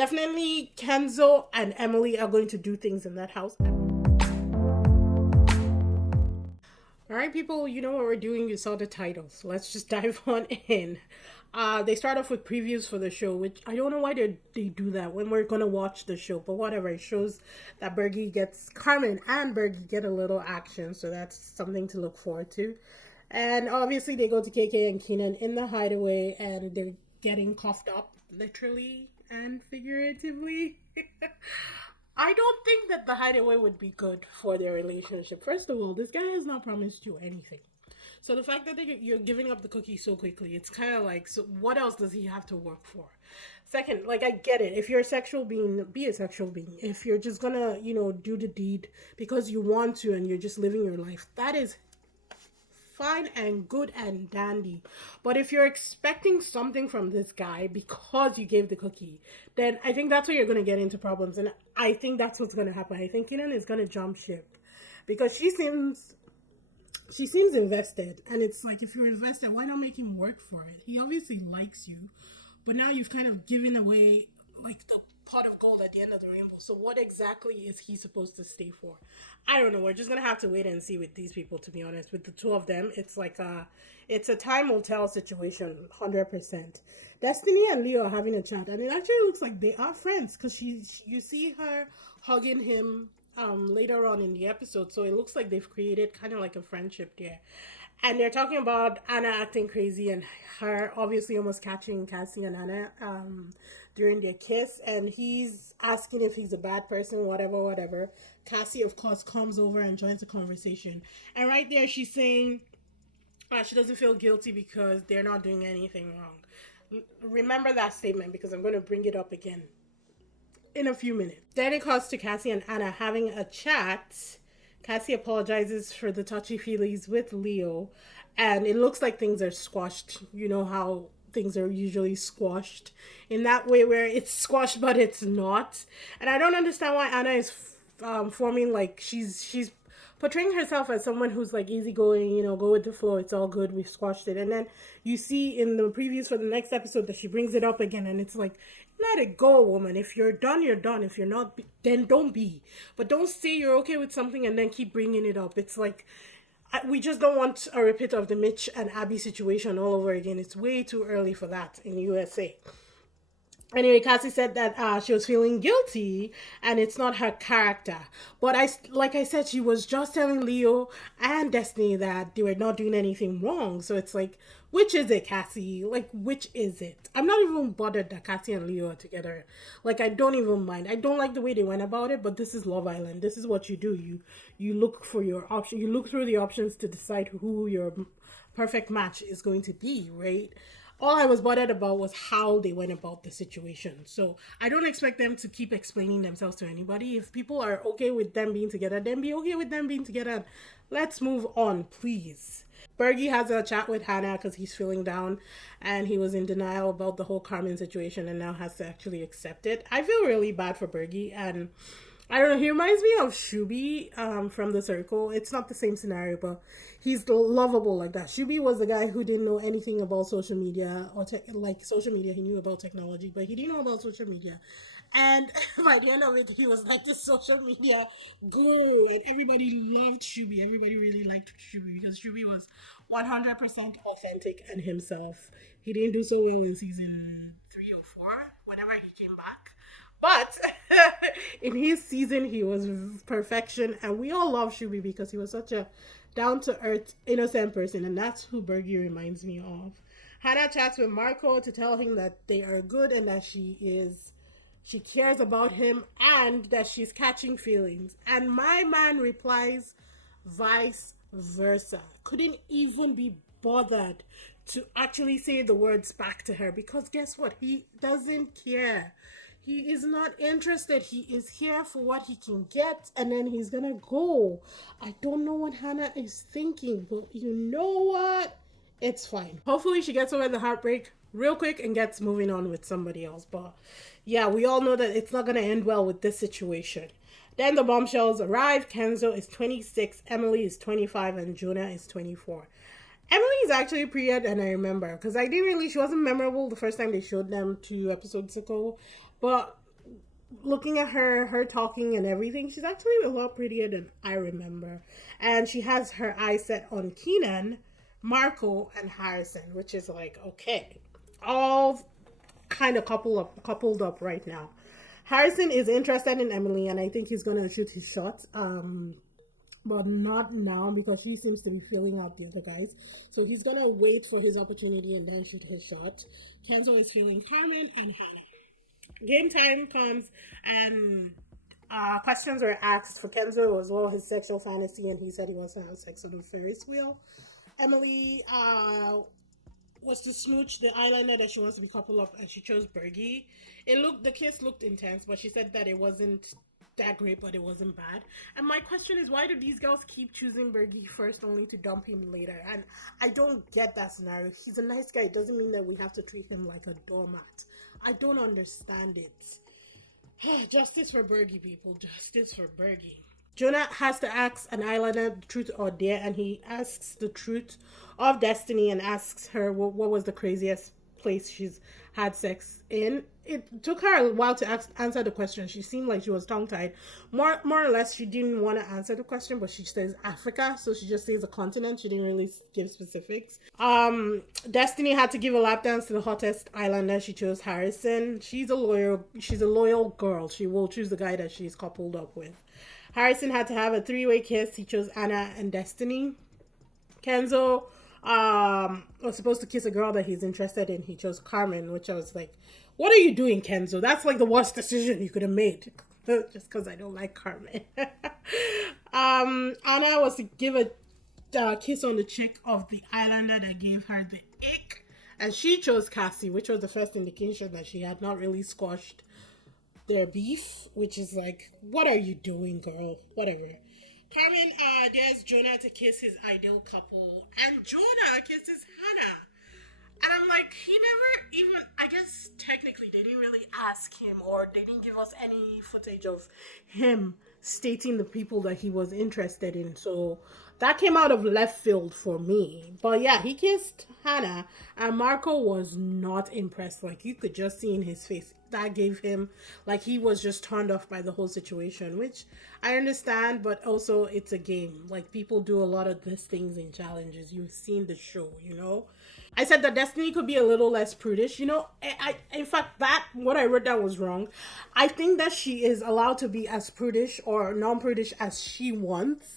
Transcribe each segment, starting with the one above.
Definitely Kenzo and Emily are going to do things in that house. All right, people, you know what we're doing. You saw the titles. Let's just dive on in. They start off with previews for the show, which I don't know why they do that when we're going to watch the show, but whatever. It shows that Carmen and Bergie get a little action, so that's something to look forward to. And obviously, they go to KK and Keenan in the hideaway, and they're getting coughed up, literally and figuratively. I don't think that the hideaway would be good for their relationship. First of all, this guy has not promised you anything. So the fact that you're giving up the cookie so quickly, it's kind of like, so what else does he have to work for? Second, like, I get it. If you're a sexual being, be a sexual being. If you're just gonna, do the deed because you want to and you're just living your life, that is fine and good and dandy. But if you're expecting something from this guy because you gave the cookie, then I think that's where you're going to get into problems. And I think that's what's going to happen. I think Kenan is going to jump ship because she seems invested. And it's like, if you're invested, why not make him work for it? He obviously likes you, but now you've kind of given away like the pot of gold at the end of the rainbow. So what exactly is he supposed to stay for? I don't know. We're just gonna have to wait and see with these people. To be honest, with the two of them, it's a time will tell situation, 100%. Destiny and Leo are having a chat, and it actually looks like they are friends because you see her hugging him later on in the episode. So it looks like they've created kind of like a friendship there. And they're talking about Anna acting crazy and her obviously almost catching Cassie and Anna during their kiss. And he's asking if he's a bad person, whatever, whatever. Cassie, of course, comes over and joins the conversation. And right there, she's saying she doesn't feel guilty because they're not doing anything wrong. Remember that statement because I'm going to bring it up again in a few minutes. Then it cuts to Cassie and Anna having a chat. Cassie apologizes for the touchy feelies with Leo, and it looks like things are squashed. You know how things are usually squashed in that way where it's squashed but it's not. And I don't understand why Anna is forming like she's portraying herself as someone who's like easygoing, go with the flow, it's all good, we've squashed it. And then you see in the previews for the next episode that she brings it up again, and it's like, let it go, woman. If you're done, you're done. If you're not, then don't be. But don't say you're okay with something and then keep bringing it up. It's like, we just don't want a repeat of the Mitch and Abby situation all over again. It's way too early for that in USA. Anyway, Cassie said that she was feeling guilty and it's not her character. But like I said, she was just telling Leo and Destiny that they were not doing anything wrong. So it's like, which is it, Cassie? Like, which is it? I'm not even bothered that Cassie and Leo are together. Like, I don't even mind. I don't like the way they went about it, but this is Love Island. This is what you do. You look for your option. You look through the options to decide who your perfect match is going to be, right? All I was bothered about was how they went about the situation. So I don't expect them to keep explaining themselves to anybody. If people are okay with them being together, then be okay with them being together. Let's move on, please. Bergie has a chat with Hannah because he's feeling down and he was in denial about the whole Carmen situation and now has to actually accept it. I feel really bad for Bergie, and I don't know, he reminds me of Shubi from The Circle. It's not the same scenario, but he's lovable like that. Shubi was the guy who didn't know anything about social media or like social media. He knew about technology, but he didn't know about social media. And by the end of it, he was like this social media guru, and everybody loved Shubi. Everybody really liked Shubi because Shubi was 100% authentic and himself. He didn't do so well in season 3 or 4, whenever he came back. But in his season, he was perfection, and we all love Shubi because he was such a down to earth, innocent person, and that's who Bergie reminds me of. Hannah chats with Marco to tell him that they are good and that she cares about him and that she's catching feelings. And my man replies, vice versa. Couldn't even be bothered to actually say the words back to her because guess what? He doesn't care. He is not interested. He is here for what he can get and then he's gonna go. I don't know what Hannah is thinking, but you know what? It's fine. Hopefully she gets over the heartbreak real quick and gets moving on with somebody else. But yeah, we all know that it's not gonna end well with this situation. Then the bombshells arrive. Kenzo is 26, Emily is 25, and Jonah is 24. Emily is actually prettier than I remember because she wasn't memorable the first time they showed them 2 episodes ago. But looking at her talking and everything, she's actually a lot prettier than I remember. And she has her eyes set on Keenan, Marco, and Harrison, which is like, okay, all kind of coupled up right now. Harrison is interested in Emily, and I think he's gonna shoot his shot. But not now because she seems to be feeling out the other guys. So he's gonna wait for his opportunity and then shoot his shot. Kenzo is feeling Carmen and Hannah. Game time comes and questions were asked for Kenzo as well, his sexual fantasy, and he said he wants to have sex on a Ferris wheel. Emily was to smooch the eyeliner that she wants to be coupled up, and she chose Bergie. The kiss looked intense, but she said that it wasn't that great, but it wasn't bad. And my question is, why do these girls keep choosing Bergie first only to dump him later? And I don't get that scenario. He's a nice guy. It doesn't mean that we have to treat him like a doormat. I don't understand it. Justice for Bergie, people. Justice for Bergie. Jonah has to ask an eyeliner the truth or dare, and he asks the truth of Destiny and asks her what was the craziest place she's had sex in. It took her a while to answer the question. She seemed like she was tongue tied. More or less, she didn't want to answer the question, but she says Africa, so she just says a continent. She didn't really give specifics. Destiny had to give a lap dance to the hottest eyeliner. She chose Harrison. She's a loyal girl. She will choose the guy that she's coupled up with. Harrison had to have a three-way kiss. He chose Anna and Destiny. Kenzo was supposed to kiss a girl that he's interested in. He chose Carmen, which I was like, what are you doing, Kenzo? That's like the worst decision you could have made. Just because I don't like Carmen. Anna was to give a kiss on the cheek of the eyeliner that gave her the ick. And she chose Cassie, which was the first indication that she had not really squashed their beef, which is like, what are you doing, girl? Whatever. Carmen dares Jonah to kiss his ideal couple, and Jonah kisses Hannah. And I'm like, he never even, I guess technically they didn't really ask him, or they didn't give us any footage of him stating the people that he was interested in. So that came out of left field for me. But yeah, he kissed Hannah, and Marco was not impressed. Like, you could just see in his face. That gave him, like, he was just turned off by the whole situation, which I understand, but also it's a game. Like, people do a lot of these things in challenges. You've seen the show, you know? I said that Destiny could be a little less prudish. You know, in fact, what I wrote down was wrong. I think that she is allowed to be as prudish or non-prudish as she wants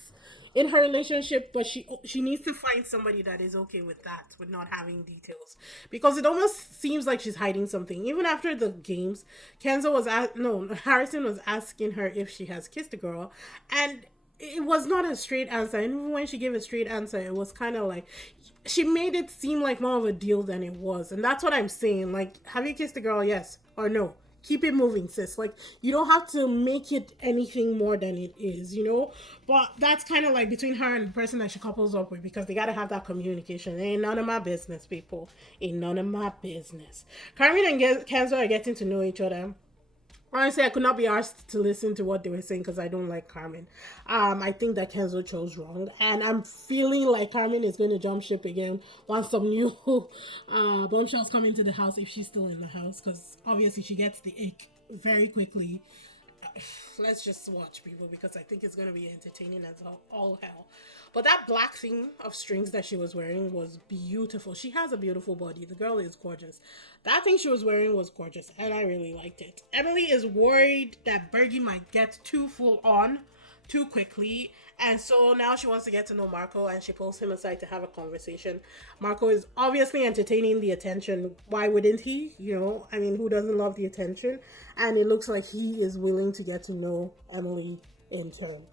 in her relationship, but she needs to find somebody that is okay with that, with not having details, because it almost seems like she's hiding something. Even after the games, Harrison was asking her if she has kissed a girl, and it was not a straight answer. And even when she gave a straight answer, it was kind of like she made it seem like more of a deal than it was. And that's what I'm saying. Like, have you kissed a girl? Yes or no? Keep it moving, sis. Like, you don't have to make it anything more than it is, you know? But that's kind of like between her and the person that she couples up with, because they got to have that communication. It ain't none of my business, people. Ain't none of my business. Carmen and Kenzo are getting to know each other. Honestly, I could not be asked to listen to what they were saying because I don't like Carmen. I think that Kenzo chose wrong, and I'm feeling like Carmen is going to jump ship again once some new bombshells come into the house, if she's still in the house, because obviously she gets the ick very quickly. Let's just watch, people, because I think it's going to be entertaining as all hell. But that black thing of strings that she was wearing was beautiful. She has a beautiful body. The girl is gorgeous. That thing she was wearing was gorgeous, and I really liked it. Emily is worried that Bergie might get too full on too quickly, and so now she wants to get to know Marco, and she pulls him aside to have a conversation. Marco is obviously entertaining the attention. Why wouldn't he? You know, I mean, who doesn't love the attention? And it looks like he is willing to get to know Emily in turn.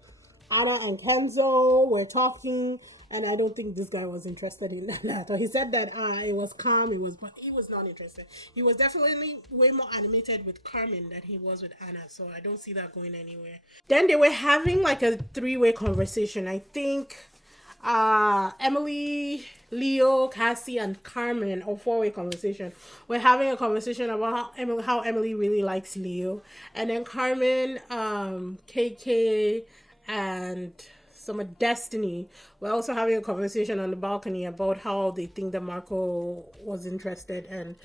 Anna and Kenzo were talking, and I don't think this guy was interested in that. Or he said that it was calm, but he was not interested. He was definitely way more animated with Carmen than he was with Anna, so I don't see that going anywhere. Then they were having like a three-way conversation. I think Emily, Leo, Cassie, and Carmen, or four-way conversation. We're having a conversation about how Emily really likes Leo, and then Carmen, KK, and some of Destiny. We're also having a conversation on the balcony about how they think that Marco was interested, and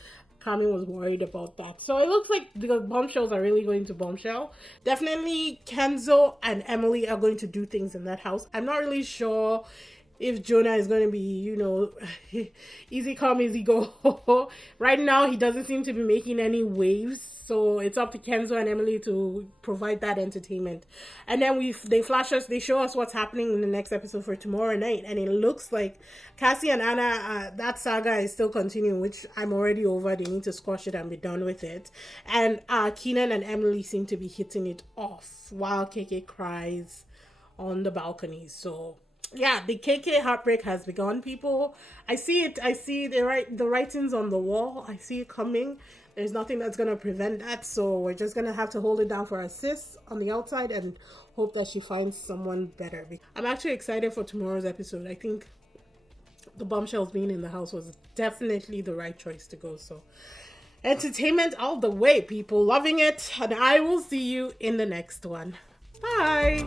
Carmen was worried about that. So it looks like the bombshells are really going to bombshell. Definitely Kenzo and Emily are going to do things in that house. I'm not really sure if Jonah is going to be, easy come, easy go. Right now, he doesn't seem to be making any waves. So it's up to Kenzo and Emily to provide that entertainment. And then they show us what's happening in the next episode for tomorrow night. And it looks like Cassie and Anna, that saga is still continuing, which I'm already over. They need to squash it and be done with it. And Keenan and Emily seem to be hitting it off while KK cries on the balcony. So yeah, the KK heartbreak has begun, people. I see it. I see the writings on the wall. I see it coming. There's nothing that's going to prevent that. So we're just going to have to hold it down for our sis on the outside and hope that she finds someone better. I'm actually excited for tomorrow's episode. I think the bombshells being in the house was definitely the right choice to go. So entertainment all the way, people. Loving it. And I will see you in the next one. Bye.